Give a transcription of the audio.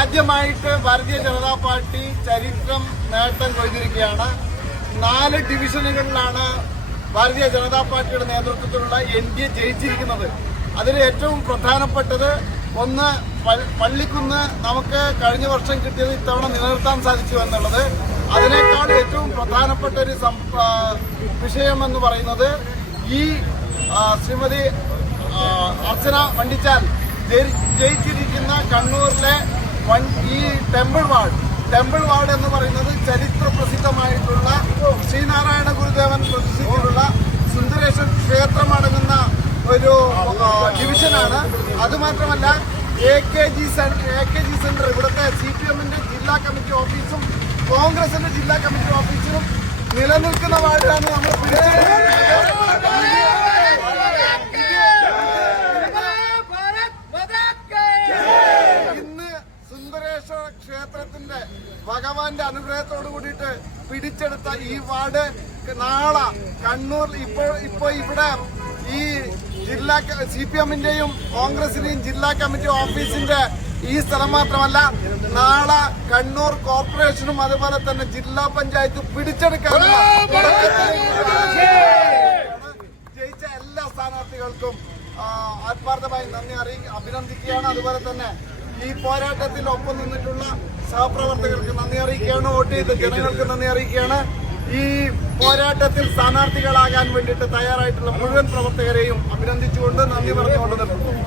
ആദ്യമായിട്ട് ഭാരതീയ ജനതാ പാർട്ടി ചരിത്രം നേട്ടം കൊയ്തിരിക്കുകയാണ്. 4 ഡിവിഷനുകളിലാണ് ഭാരതീയ ജനതാ പാർട്ടിയുടെ നേതൃത്വത്തിലുള്ള NDA ജയിച്ചിരിക്കുന്നത്. അതിൽ ഏറ്റവും പ്രധാനപ്പെട്ടത് ഒന്ന് പള്ളിക്കുന്ന് നമുക്ക് കഴിഞ്ഞ വർഷം കിട്ടിയത് ഇത്തവണ നിലനിർത്താൻ സാധിച്ചു എന്നുള്ളത്. അതിനേക്കാൾ ഏറ്റവും പ്രധാനപ്പെട്ട ഒരു വിഷയമെന്ന് പറയുന്നത് ഈ ശ്രീമതി അർച്ചന വണ്ടിച്ചാൽ ജയിച്ചിരിക്കുന്ന കണ്ണൂരിലെ ഈ ടെമ്പിൾ വാർഡ് എന്ന് പറയുന്നത് ചരിത്ര പ്രസിദ്ധമായിട്ടുള്ള ശ്രീനാരായണ ഗുരുദേവൻ പ്രതിഷ്ഠിച്ചിട്ടുള്ള സുന്ദരേശ്വര ക്ഷേത്രമടങ്ങുന്ന ഒരു ഡിവിഷനാണ്. അതുമാത്രമല്ല AKG സെന്റർ ഇവിടുത്തെ CPM-ന്റെ ജില്ലാ കമ്മിറ്റി ഓഫീസും കോൺഗ്രസിന്റെ ജില്ലാ കമ്മിറ്റി ഓഫീസിലും നിലനിൽക്കുന്ന വാർഡാണ് നമ്മൾ ഇന്ന് സുന്ദരേശ്വര ക്ഷേത്രത്തിന്റെ ഭഗവാന്റെ അനുഗ്രഹത്തോടു കൂടിയിട്ട് പിടിച്ചെടുത്ത ഈ വാർഡ് നാളെ കണ്ണൂർ ഇപ്പൊ ഇവിടെ ഈ ജില്ലാ CPM-ന്റെയും കോൺഗ്രസിന്റെയും ജില്ലാ കമ്മിറ്റി ഓഫീസിന്റെ ഈ സ്ഥലം മാത്രമല്ല നാളെ കണ്ണൂർ കോർപ്പറേഷനും അതുപോലെ തന്നെ ജില്ലാ പഞ്ചായത്ത് പിടിച്ചെടുക്കാനുള്ള ജയിച്ച എല്ലാ സ്ഥാനാർത്ഥികൾക്കും ആത്മാർത്ഥമായി അഭിനന്ദിക്കുകയാണ്. അതുപോലെ തന്നെ ഈ പോരാട്ടത്തിൽ ഒപ്പം നിന്നിട്ടുള്ള സഹപ്രവർത്തകർക്ക് നന്ദി അറിയിക്കുകയാണ്. വോട്ട് ചെയ്ത ജനങ്ങൾക്ക് നന്ദി അറിയിക്കുകയാണ്. ഈ പോരാട്ടത്തിൽ സ്ഥാനാർത്ഥികളാകാൻ വേണ്ടിയിട്ട് തയ്യാറായിട്ടുള്ള മുഴുവൻ പ്രവർത്തകരെയും അഭിനന്ദിച്ചുകൊണ്ട് നന്ദി പറഞ്ഞുകൊണ്ട് നിർത്തുന്നു.